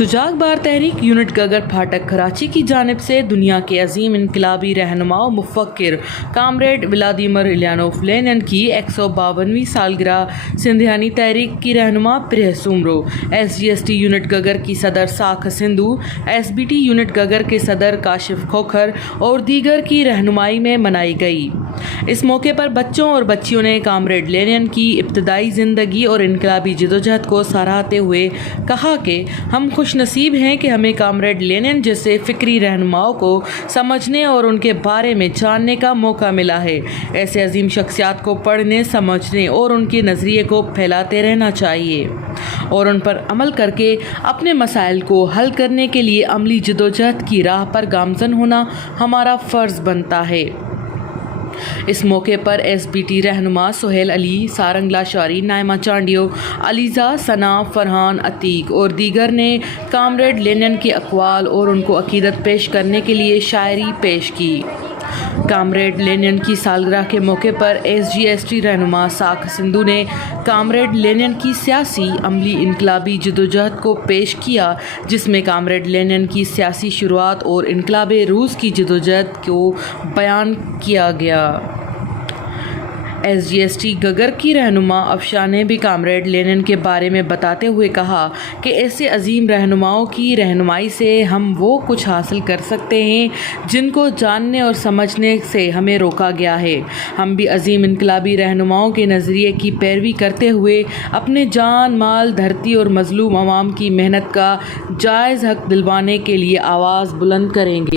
सुजाग बार तहरीक unit Ghaggar फाटक कराची की जानिब से दुनिया के अजीम इनकलाबी रहनुमा मुफक्किर कामरेड व्लादिमीर इलियानोव लेनिन की 152वीं सालगिरह सिंधियानी तहरीक की रहनुमा प्रिय सुमरो, SGST यूनिट गगर की सदर साख सिंधु, SBT यूनिट गगर के सदर काशिफ खोखर और दीगर की रहनुमाई में मनाई गई। इस मौके पर बच्चों और बच्चियों ने कामरेड लेनिन की इब्तदाई ज़िंदगी और इनकलाबी जदोजहद को सराहते हुए कहा कि हम खुश नसीब हैं कि हमें कामरेड लेनिन जैसे फ़िक्री रहनुमाओं को समझने और उनके बारे में जानने का मौका मिला है। ऐसे अजीम शख्सियात को पढ़ने, समझने और उनके नज़रिए को फैलाते रहना चाहिए और उन पर अमल करके अपने मसाइल को हल करने के लिए अमली जदोजहद की राह पर गामज़न होना हमारा फ़र्ज़ बनता है। इस मौके पर SBT रहनुमा सुहेल अली, सारंगला शारी, नाइमा चांडियो, अलीज़ा, सना, फरहान, अतीक और दीगर ने कामरेड लेनिन के अक़वाल और उनको अक़ीदत पेश करने के लिए शायरी पेश की। कामरेड लेनिन की सालगिरह के मौके पर SGST रहनुमा साख सिंधु ने कामरेड लेनिन की सियासी अमली इनकलाबी जदोजहद को पेश किया, जिसमें कामरेड लेनिन की सियासी शुरुआत और इनकलाब रूस की जदोजहद को बयान किया गया। SGST गगर की रहनुमा अफशा ने भी कामरेड लेनिन के बारे में बताते हुए कहा कि ऐसे अजीम रहनुमाओं की रहनुमाई से हम वो कुछ हासिल कर सकते हैं जिनको जानने और समझने से हमें रोका गया है। हम भी अजीम इनकलाबी रहनुमाओं के नज़रिए की पैरवी करते हुए अपने जान, माल, धरती और मज़लूम अवाम की मेहनत का जायज़ हक़ दिलवाने के लिए आवाज़ बुलंद करेंगे।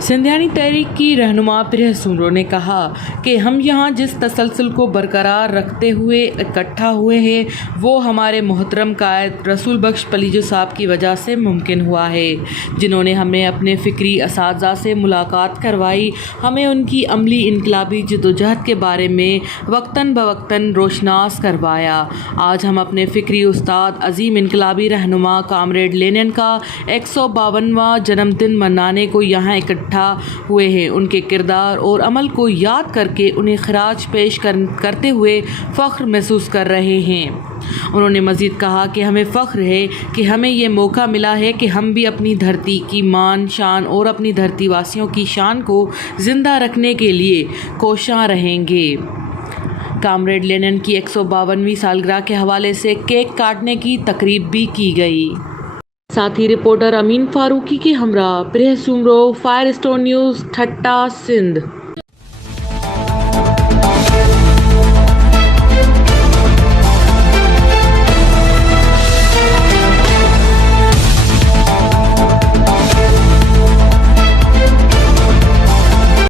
सिंधियानी तहरीक की रहनुमा प्रिय सुमरो ने कहा कि हम यहाँ जिस तसलसल को बरकरार रखते हुए इकट्ठा हुए हैं वो हमारे मोहतरम कायद रसूल बख्श पलीजो साहब की वजह से मुमकिन हुआ है, जिन्होंने हमें अपने फ़िक्री असातिज़ा से मुलाकात करवाई, हमें उनकी अमली इनकलाबी जदोजहद के बारे में वक्तन बवक्तन रोशनास करवाया। आज हम अपने फ़िक्री उस्ताद अजीम इनकलाबी रहनुमा कामरेड लेनिन का 152वां जन्मदिन मनाने को यहाँ इकट्ठा हुए हैं। उनके किरदार और अमल को याद करके उन्हें खिराज पेश करते हुए फ़ख्र महसूस कर रहे हैं। उन्होंने मज़ीद कहा कि हमें फ़ख्र है कि हमें ये मौका मिला है कि हम भी अपनी धरती की मान, शान और अपनी धरती वासियों की शान को ज़िंदा रखने के लिए कोशां रहेंगे। कामरेड लेनिन की 152वीं सालगिरह के हवाले से केक काटने की तकरीब भी की गई। साथ ही रिपोर्टर अमीन फारूकी के हमरा प्रिय सुमरो, फायर स्टोन न्यूज़, ठट्टा, सिंध।